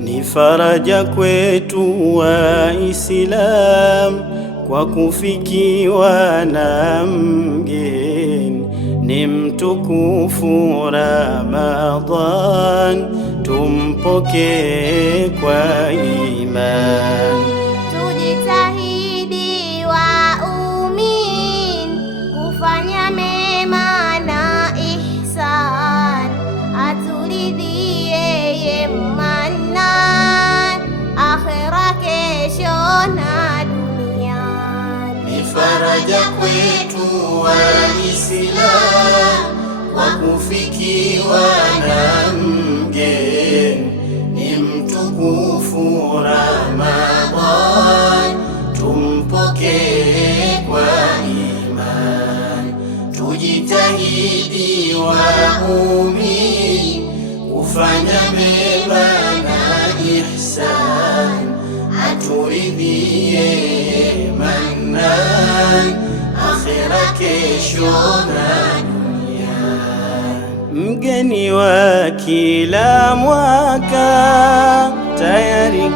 Ni faraja kwetu Waislamu kwa kufikiwa na mgeni, ni mtukufu Ramadhan, tumpokee kwa imani. Tujitahidi waumini kufanya mema na ihsan, aturidhie yeye Mannan, akhera kesho na duniani. Ni faraja kwetu Waislamu kwa kufikiwa na mgeni, ni mtukufu Ramadhan, tumpokee kwa imani. Tujitahidi waumini kufanya mema na ihsan, aturidhie Mannan, akhera kesho na mgeni wa kila mwaka tayari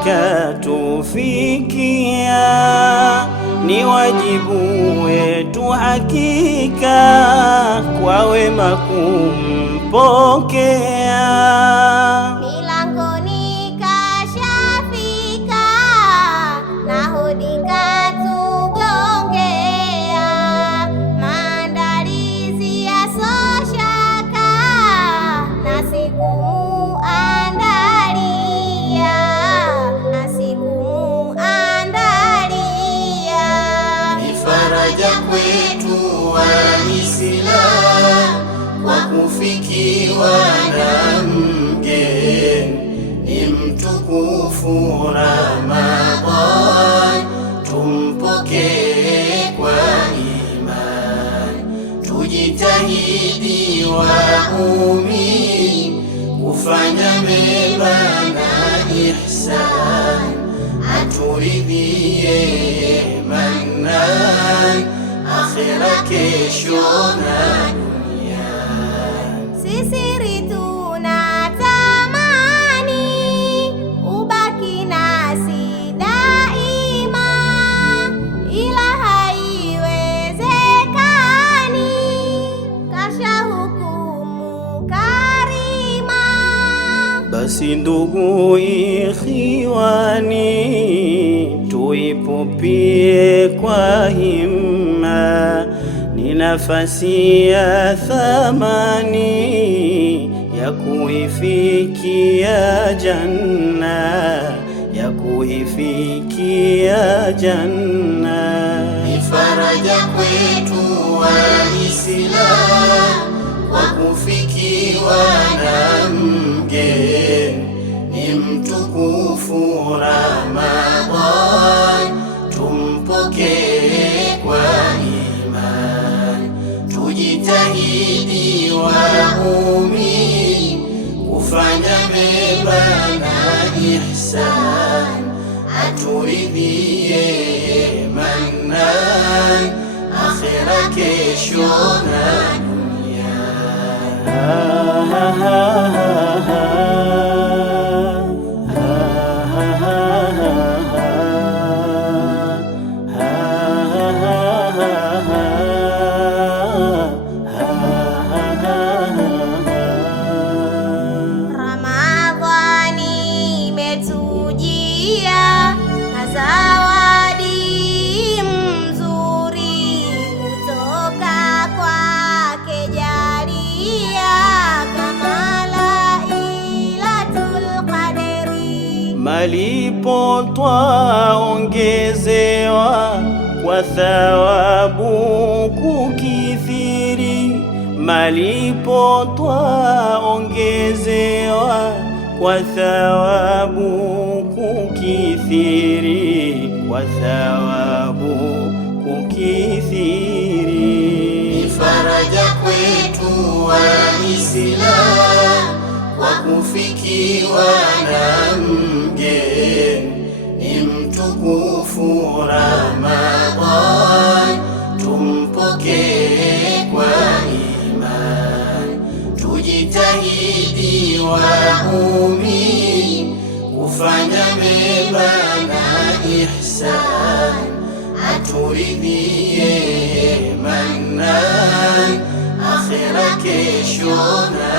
katufikia, ni wajibu wetu hakika kwa wema kumpokea. Milangoni kashafika na hodi katugongea, maandalizi yasoshaka na siku muandalia. Ni faraja kwetu Waislamu kwa kufikiwa na mgeni, ni mtukufu Ramadhan, tumpokee kwa imani. Tujitahidi waumini kufanya mema na ihsan, aturidhie Mannan, akhera kesho na Sisiri tunatamani ubaki nasi daima, ila haiwezekani, kasha hukumu karima. Basi ndugu ikhiwani, tuipupie kwa himma, ni nafasi ya thamani ya kuifikia janna, ya kuifikia janna. Ni faraja kwetu Waislamu kwa kufikiwa na mgeni, ni mtukufu Ramadhan, tumpokee kwa imani. Tujitahidi waumini kufanya mema na ihsan, aturidhie Mannan, akhera kesho na Ramadhani imetujia na zawadi mzuri kutoka kwake Jalia, kama Lailatul Qadri. malipo twaongezewa kwa thawabu kukithiri, malipo twaongezewa kwa thawabu kukithiri, kwa thawabu kukithiri. Ni faraja kwetu Waislamu kwa kufikiwa na mgeni, ni mtukufu Ramadhan, tumpokee kwa imani. Tujitahidi waumini kufanya mema na ihsan, aturidhie Mannan akhera kesho na